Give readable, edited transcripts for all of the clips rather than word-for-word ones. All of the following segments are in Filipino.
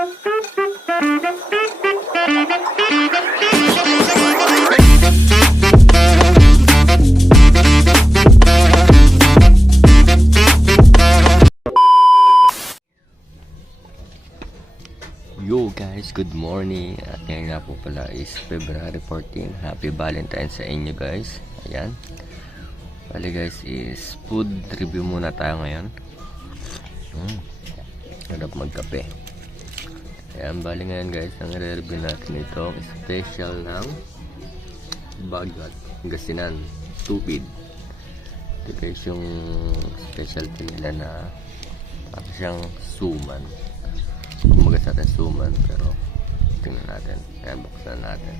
Yo guys, good morning. At ngayon nga po pala is February 14. Happy Valentine's sa inyo guys. Ayan. Bali guys is food review muna tayo ngayon. Sarap magkape. Ayan, bali ngayon guys, ang i-review natin itong special ng Bagat, Pangasinan, Tupid. Ito guys yung specialty nila na parang siyang suman. Kumaga sa atin suman, pero tingnan natin. Ayan, buksan natin.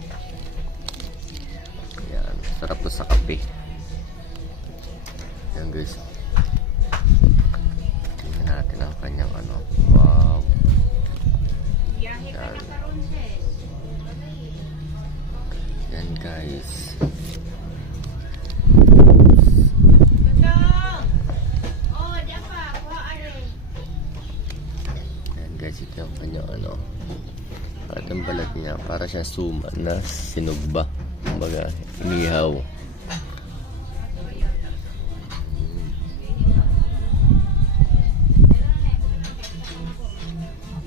Ayan, sarap to sa kape. Ayan guys, tingnan natin ang kanyang ano. Wow. Ayan. Ayan guys. Guys, ito yung kanyang ano, at ang balat niya para siya suman na sinugba, kumbaga inihaw.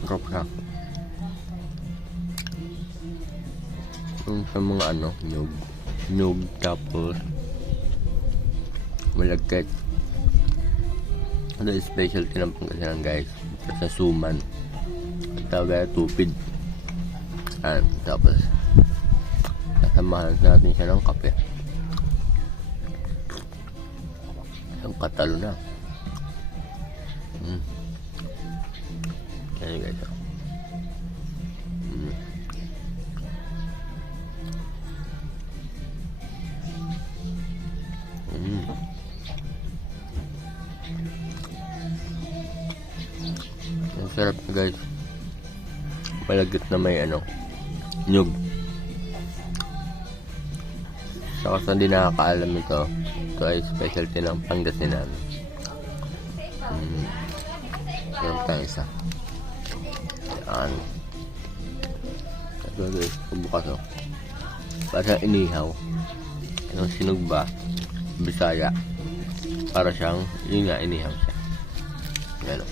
Sarap siya. Yung sa mga ano, nyug tapos malagkit. Ano yung specialty ng Pangasinan guys, sa suman. Tawag ay tupid. Tapos sasamahan natin siya ng kape. Ang katalo na. Ayan guys. Ang sarap na guys. Malagkit na may ano, nyug. Saka sa hindi nakakaalam ito ay specialty ng Pangasinan. Sarap tayo isa. Ayan. Ito guys, bukas o. Para inihaw. Anong sinugba, Bisaya. Para siyang, yun nga, inihaw siya. Gano'n.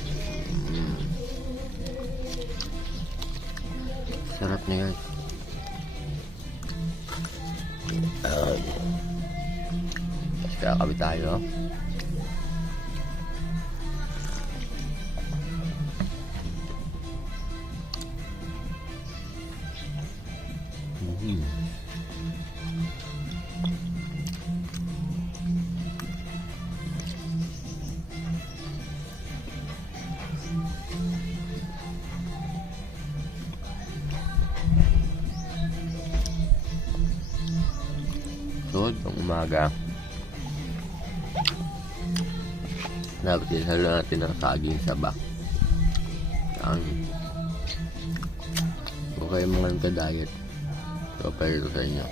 Sarap na guys. Mas kakabit tayo. So, itong umaga dapat isalo natin ang saging saba. Kung kayo mga nagka-diet, so pwede ito sa inyo.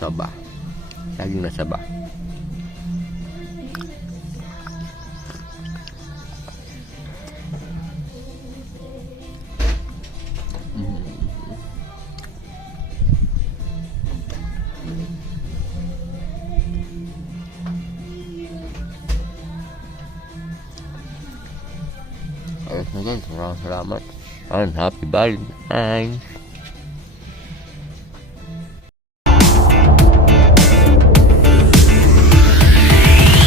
Saba, saging na saba. Ayos na guys, maraming salamat and happy Valentine's.